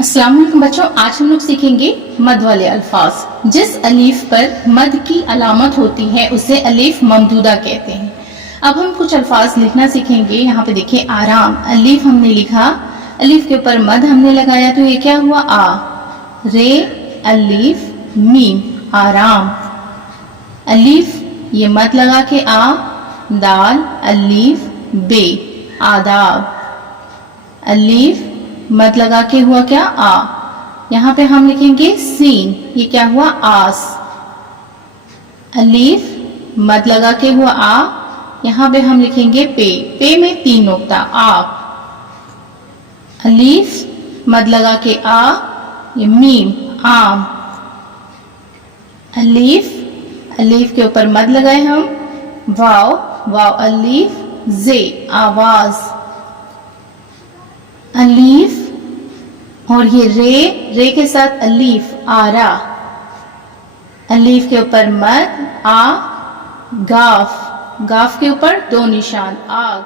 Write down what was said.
अस्सलाम वालेकुम बच्चों, आज हम लोग सीखेंगे मद वाले अल्फाज। जिस अलीफ पर मद की अलामत होती है उसे अलीफ ममदूदा कहते हैं। अब हम कुछ अल्फाज लिखना सीखेंगे। यहाँ पे देखिए आराम, अलीफ हमने लिखा, अलीफ के ऊपर मद हमने लगाया तो ये क्या हुआ आ, रे अलीफ मीम आराम। अलीफ ये मद लगा के आ, दाल अलीफ बे आदाब। अलीफ मद लगा के हुआ क्या आ, यहाँ पे हम लिखेंगे सीन, ये क्या हुआ आस। अलीफ मद लगा के हुआ आ, यहाँ पे हम लिखेंगे पे में 3 नुक्ता आप। अलीफ मद लगा के आ, ये मीम आम। अलीफ के ऊपर मद लगाए हम, वाव अलीफ जे आवाज। अलीफ और ये रे के साथ अलीफ आरा। अलीफ के ऊपर मद आ, गाफ के ऊपर 2 निशान आग।